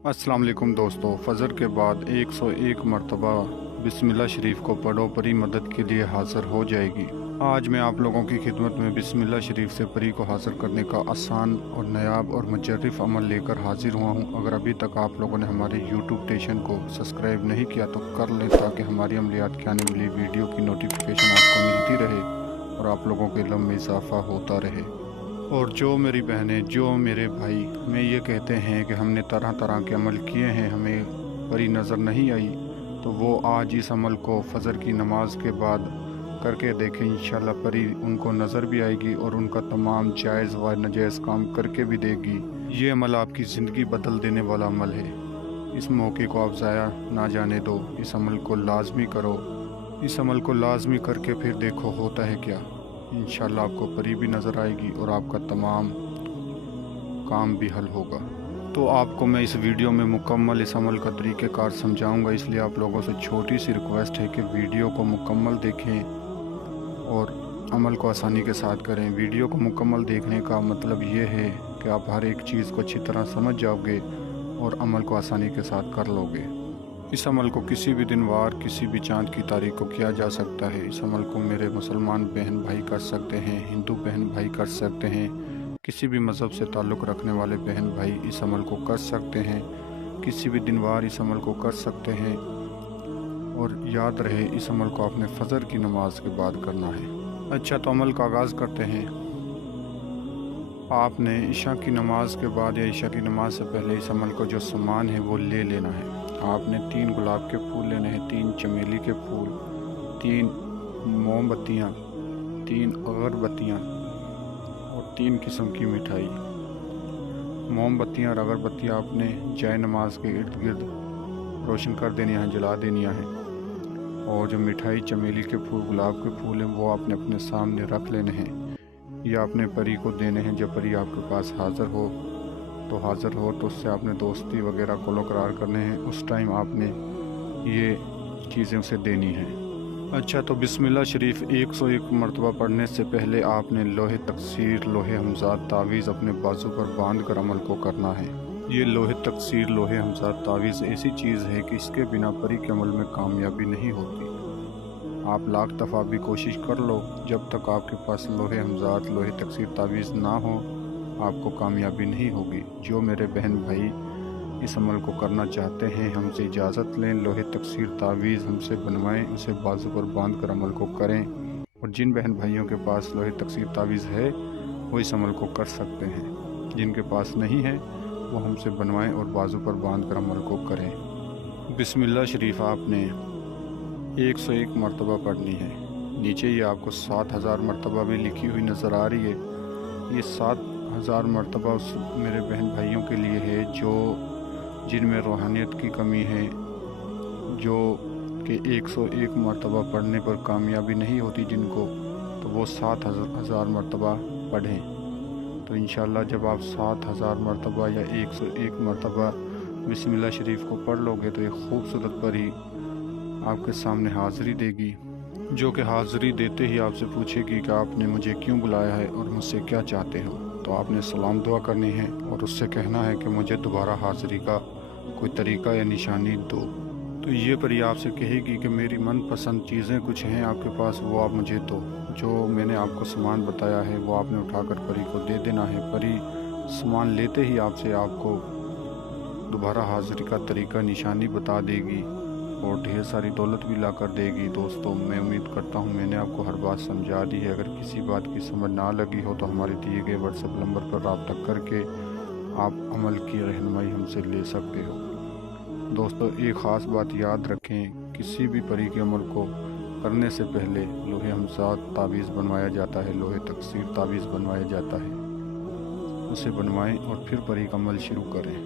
अस्सलाम वालेकुम दोस्तों, फ़जर के बाद 101 मरतबा बिस्मिल्लाह शरीफ को पढ़ो, परी मदद के लिए हाज़िर हो जाएगी। आज मैं आप लोगों की खिदमत में बिस्मिल्लाह शरीफ से परी को हाज़िर करने का आसान और नायाब और मुजर्रफ अमल लेकर हाज़िर हुआ हूँ। अगर अभी तक आप लोगों ने हमारे यूट्यूब स्टेशन को सब्सक्राइब नहीं किया तो कर लें, ताकि हमारी अमलियात के आने वाली वीडियो की नोटिफिकेशन आपको मिलती रहे और आप लोगों के इल्म में इजाफ़ा होता रहे। और जो मेरी बहनें, जो मेरे भाई हमें ये कहते हैं कि हमने तरह तरह के अमल किए हैं, हमें परी नज़र नहीं आई, तो वो आज इस अमल को फ़जर की नमाज के बाद करके देखें। इंशाल्लाह परी उनको नज़र भी आएगी और उनका तमाम जायज़ व नाजायज़ काम करके भी देगी। ये अमल आपकी ज़िंदगी बदल देने वाला अमल है। इस मौके को आप ज़ाया ना जाने दो, इस अमल को लाजमी करो। इस अमल को लाजमी करके फिर देखो होता है क्या। इंशाल्लाह आपको परी भी नज़र आएगी और आपका तमाम काम भी हल होगा। तो आपको मैं इस वीडियो में मुकम्मल इस अमल का तरीक़ेकार समझाऊंगा, इसलिए आप लोगों से छोटी सी रिक्वेस्ट है कि वीडियो को मुकम्मल देखें और अमल को आसानी के साथ करें। वीडियो को मुकम्मल देखने का मतलब ये है कि आप हर एक चीज़ को अच्छी तरह समझ जाओगे और अमल को आसानी के साथ कर लोगे। इस अमल को किसी भी दिन वार, किसी भी चाँद की तारीख को किया जा सकता है। इस अमल को मेरे मुसलमान बहन भाई कर सकते हैं, हिंदू बहन भाई कर सकते हैं, किसी भी मज़हब से ताल्लुक़ रखने वाले बहन भाई इस अमल को कर सकते हैं, किसी भी दिन वार इस अमल को कर सकते हैं। और याद रहे, इस अमल को आपने फ़जर की नमाज के बाद करना है। अच्छा, तो अमल का आगाज़ करते हैं। आपने इशा की नमाज के बाद या इशा की नमाज से पहले इस अमल को जो सामान है वो ले लेना है। आपने 3 गुलाब के फूल लेने हैं, 3 चमेली के फूल, 3 मोमबत्तियाँ, 3 अगरबत्तियाँ और 3 किस्म की मिठाई। मोमबत्तियाँ और अगरबत्तियाँ आपने जाए नमाज के इर्द गिर्द रोशन कर देनी है, जला देनी है। और जो मिठाई, चमेली के फूल, गुलाब के फूल हैं, वो आपने अपने सामने रख लेने हैं। ये आपने परी को देने हैं। जब परी आपके पास हाज़िर हो तो उससे आपने दोस्ती वगैरह को करार करने हैं। उस टाइम आपने ये चीज़ें उसे देनी हैं। अच्छा, तो बिस्मिल्लाह शरीफ 101 मरतबा पढ़ने से पहले आपने लोहे तकसीर, लोहे हमज़ात तावीज़ अपने बाजू पर बांध कर अमल को करना है। ये लोहे तकसीर, लोहे हमज़ात तावीज़ ऐसी चीज़ है कि इसके बिना परी के अमल में कामयाबी नहीं होती। आप लाख दफ़ा भी कोशिश कर लो, जब तक आपके पास लोहे हमज़ात, लोहे तकसीर तावीज़ ना हो, आपको कामयाबी नहीं होगी। जो मेरे बहन भाई इस अमल को करना चाहते हैं, हमसे इजाज़त लें, लोहे तकसीर तावीज़ हमसे बनवाएं, उसे बाजू पर बांध कर अमल को करें। और जिन बहन भाइयों के पास लोहे तकसीर तावीज़ है वो इस अमल को कर सकते हैं, जिनके पास नहीं है वो हमसे बनवाएं और बाजू पर बांध कर अमल को करें। बिस्मिल्लाह शरीफ आपने 101 मरतबा पढ़नी है। नीचे ये आपको 7000 मरतबा भी लिखी हुई नज़र आ रही है। ये 7000 मरतबा उस मेरे बहन भाइयों के लिए है जो जिनमें रूहानियत की कमी है, जो कि 101 मरतबा पढ़ने पर कामयाबी नहीं होती जिनको, तो वो 7000 मरतबा पढ़ें। तो इंशाल्लाह जब आप 7000 मरतबा या 101 मरतबा बिस्मिल्लाह शरीफ को पढ़ लोगे तो एक खूबसूरत परी आपके सामने हाज़िरी देगी, जो कि हाज़िरी देते ही आपसे पूछेगी कि आपने मुझे क्यों बुलाया है और मुझसे क्या चाहते हो। तो आपने सलाम दुआ करनी है और उससे कहना है कि मुझे दोबारा हाज़िरी का कोई तरीक़ा या निशानी दो। तो ये परी आपसे कहेगी कि मेरी मनपसंद चीज़ें कुछ हैं आपके पास, वो आप मुझे दो। जो मैंने आपको सामान बताया है वो आपने उठाकर परी को दे देना है। परी सामान लेते ही आपसे आपको दोबारा हाज़िरी का तरीक़ा, निशानी बता देगी और ढेर सारी दौलत भी ला कर देगी। दोस्तों, मैं उम्मीद करता हूँ मैंने आपको हर बात समझा दी है। अगर किसी बात की समझ ना लगी हो तो हमारे दिए गए व्हाट्सएप नंबर पर रब्ता करके आप अमल की रहनुमाई हमसे ले सकते हो। दोस्तों, एक ख़ास बात याद रखें, किसी भी परी के अमल को करने से पहले लोहे हमज़ात तावीज़ बनवाया जाता है, लोहे तकसीर तावीज़ बनवाया जाता है। उसे बनवाएं और फिर परी का अमल शुरू करें।